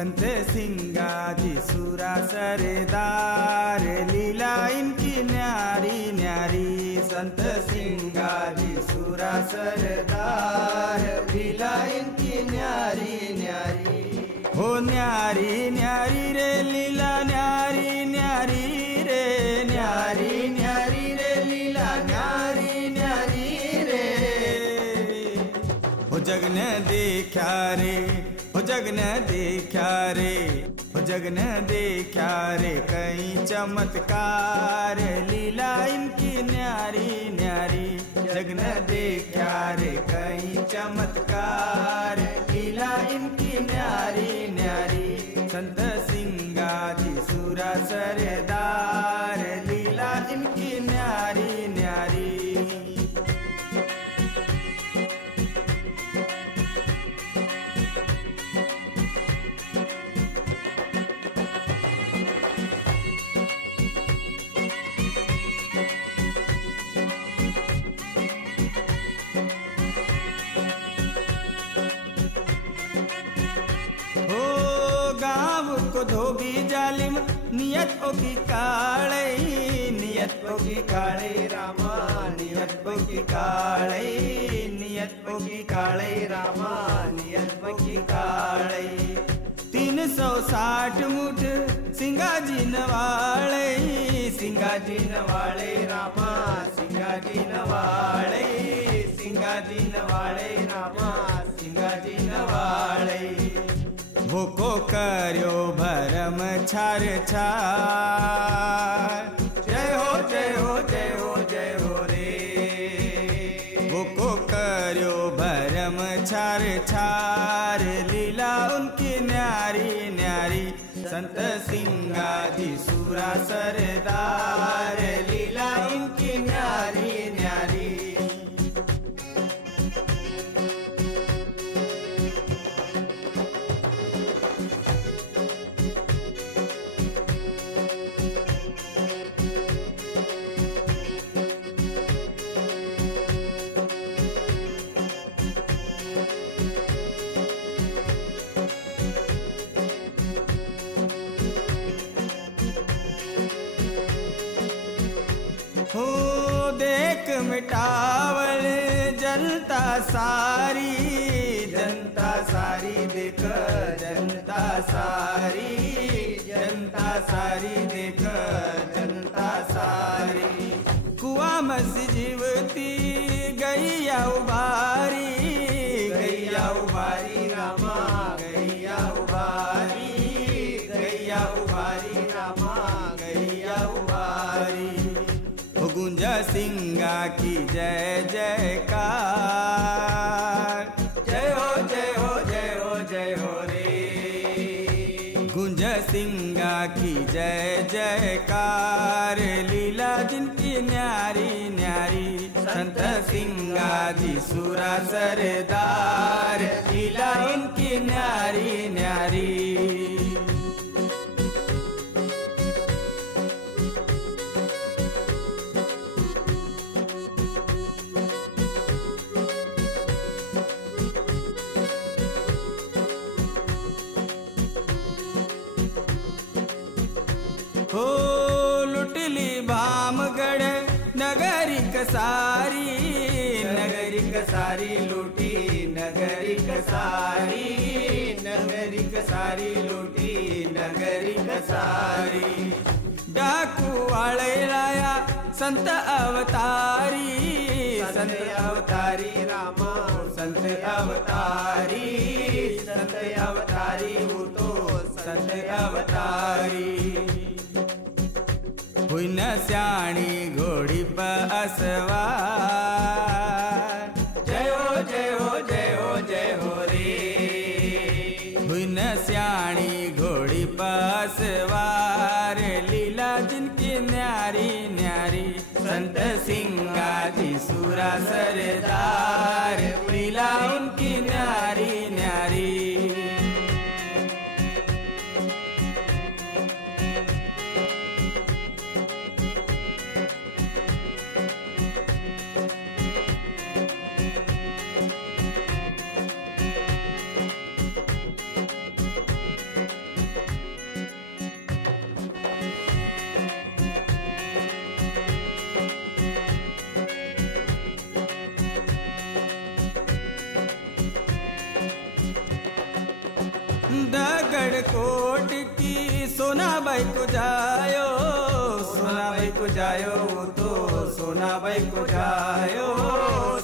संत सिंगाजी सूरा सरदार, लीला इनकी न्यारी न्यारी। संत सिंगाजी सूरा सरदार, लीला इनकी न्यारी न्यारी। हो न्यारी न्यारी रे लीला न्यारी न्यारी रे, न्यारी न्यारी रे लीला न्यारी न्यारी रे। हो जग ने देखा रे, हो जग ने देखा रे, हो जग ने देखा रे कई चमत्कार, लीला इनकी न्यारी न्यारी। जग ने देखा रे कई चमत्कार, लीला इनकी न्यारी न्यारी। संत सिंगाजी सूरा सरदार, लीला इनकी न्यारी न्यारी। गाँव को धोबी जालिम नियत ओकी काले, नियत ओकी काले रामा, नियत ओकी काले, नियत ओकी काले रामा, नियत ओकी काले। 360 मुठ सिंगाजी नवाले, सिंगाजी नवाले रामा, सिंगाजी नवाले, सिंगाजी नवाले रामा, सिंगाजी नवाले। वो को कर्यो भरम छार छार, जय हो जय हो जय हो जय हो रे। वो को कर्यो भरम छार छार, लीला उनकी न्यारी न्यारी। संत सिंगाजी सूरा सरदार, लीला इनकी न्यारी न्यारी। हो देख मिटावल जनता सारी, जनता सारी देख जनता सारी, जनता सारी देख जनता सारी। कुआ मस जीवती गैया उबारी, गैया उबारी रामा, गैया उबारी, गैया उबारी रामा, गैया उबारी। गुंजा सिंगा की जय जयकार, जय हो जय हो जय हो जय हो रे। गुंजा सिंगा की जय जयकार, लीला जिनकी न्यारी न्यारी। संत सिंगाजी सूरा सरदार, लीला इनकी न्यारी न्यारी। हो लुटली भामगढ़ नगरी कसारी, नगरी कसारी लूटी, नगरी कसारी, नगरी कसारी लूटी, नगरी कसारी। डाकू वाले लाया संत अवतारी, संत अवतारी रामा, संत अवतारी, संत अवतारी। वो तो संत अवतारी। हुई न स्याणी घोड़ी पर असवार, जय हो जय हो जय हो जय हो रे। हुई न स्याणी घोड़ी पर असवार, लीला जिनकी न्यारी न्यारी। संत सिंगाजी सूरा सरदार, लीला उनकी न्यारी न्यारी। कोट की सोनाबाई को जायो, सोनाबाई को जायो तो सोनाबाई को जायो,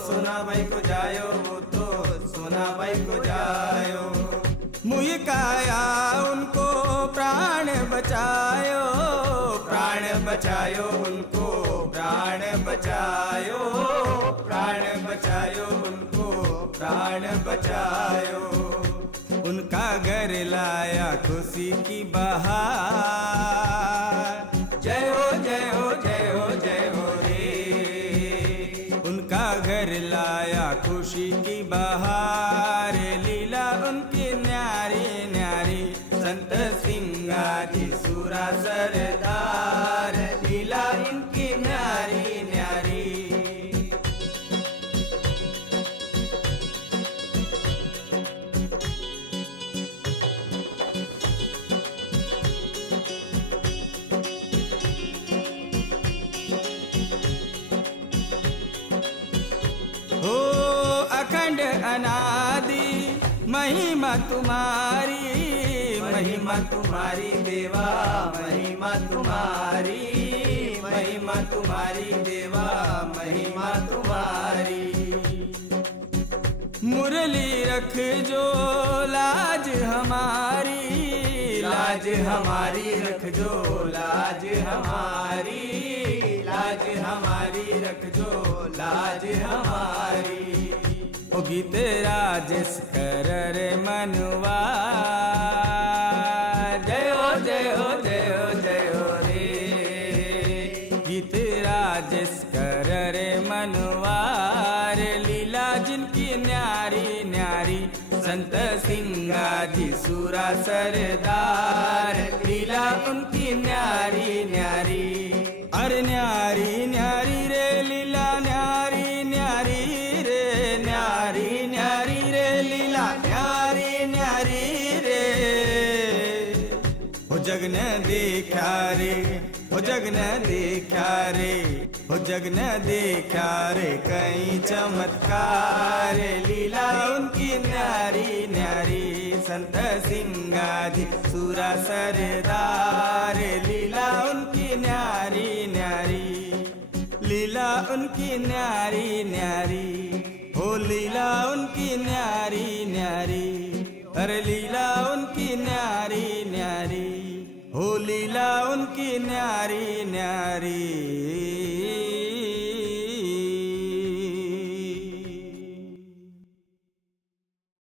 सोनाबाई को जायो तो सोनाबाई को जायो। मुई काया उनको प्राण बचायो, प्राण बचायो उनको प्राण बचायो, प्राण बचायो उनको प्राण बचायो। उनका घर लाया खुशी की बहार, जय हो जय हो जय हो जय हो रे। उनका घर लाया खुशी की बहार, लीला उनकी न्यारी न्यारी संत सिंगाजी सूरा सरदार, लीला इनकी न्यारी न्यारी। हो अखंड अनादि महिमा तुम्हारी, महिमा तुम्हारी देवा, महिमा तुम्हारी, महिमा तुम्हारी देवा, महिमा तुम्हारी। मुरली रख जो लाज हमारी, लाज हमारी रख जो लाज हमारी, लाज हमारी रख जो लाज हमारी। ओ गीत राजेश कर रे मनवा, जय हो जय हो जय हो जय हो रे। गीत राजेश कर रे मनवा, लीला जिनकी न्यारी न्यारी संत सिंगाजी सूरा सरदार, लीला उनकी न्यारी न्यारी। अरे न्यारी न्यारी रे लीला, न्यारी न्यारी रे, न्यारी न्यारी रे लीला, न्यारी न्यारी रे। हो जग न देखा रे, हो जग न देखा रे, हो जग न देखा रे कई चमत्कार, लीला उनकी न्यारी न्यारी संत सिंगाजी सूरा सरदार, लीला उनकी न्यारी न्यारी, लीला उनकी न्यारी न्यारी। हो लीला उनकी न्यारी न्यारी, अरे लीला उनकी न्यारी न्यारी, हो लीला उनकी न्यारी न्यारी।